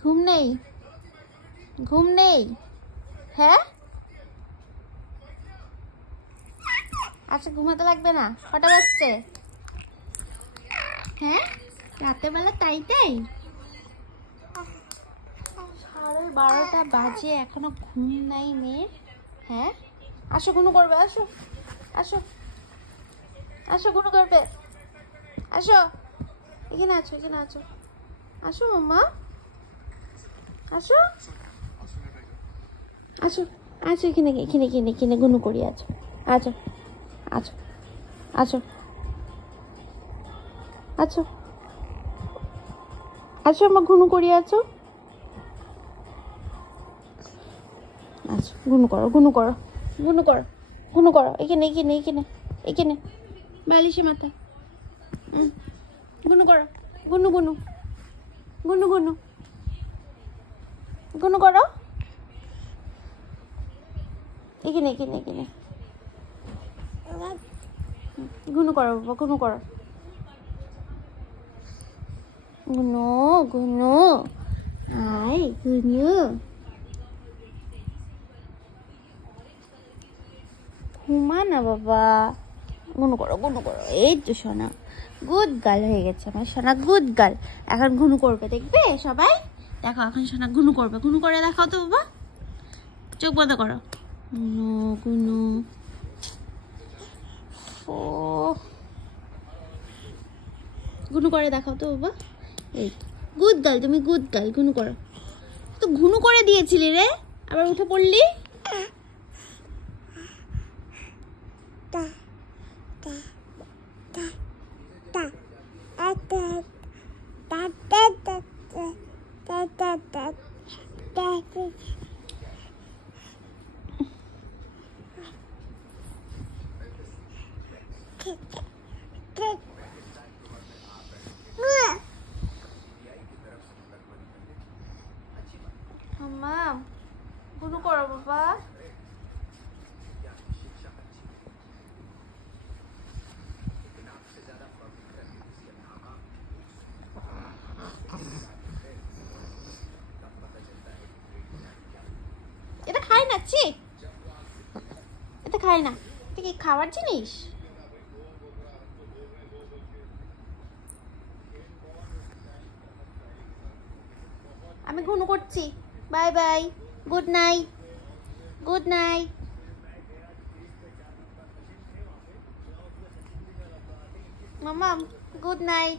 ঘুম নেই? ঘুম নেই? হ্যাঁ আচ্ছা, ঘুমাতে লাগবে না। কটা বাজছে? হ্যাঁ রাতের বেলা তাই 12:30 বাজে, এখনো ঘুম নাই মেয়ের। হ্যাঁ আসো গুনু করবে, আসো আসো আসো গুনু করবে, আসো এখানে আছো, এখানে আছো, আসো মাম্মা, আসো আসো আসো এখানে এখানে এখানে এখানে গুনু করি, আছো আছো আছো আছো আছো আছো আমার গুনু করি, আছো আচ্ছা গুনু করো, গুনু করো, গুনু করো, গুনু করো, এখানে এখানে এখানে এখানে বালিশে মাথা। গুনু করো, গুনু গুনু গুনু গুনু গুনু করো, এখানে এখানে এখানে গুনু করো বাবা, গুনু করো, গুনু গুনু আই গুনু, ঘুমা না বাবা, গুনু করো, গুনু করো। এই তো সোনা গুড গার্ল হয়ে গেছে আমার সোনা, গুড গার্ল। এখন গুনু করবে, দেখবে সবাই। দেখো এখন সোনা গুনু করবে, গুনু করে দেখাও তো বাবা, চোখ বন্ধ করো। গুনু গুনু, ও গুনু করে দেখাও তো বাবা। এই গুড গার্ল, তুমি গুড গার্ল, গুনু করো। তো গুনু করে দিয়েছিলি রে, আবার উঠে পড়লি। মাম্মা গুনু করো বাবা। এটা খায় না, ছি এটা খায় না, এটা কি খাওয়ার জিনিস? আমি ঘুনু করছি, bye bye, good night, good night. মাম্মা গুড নাইট।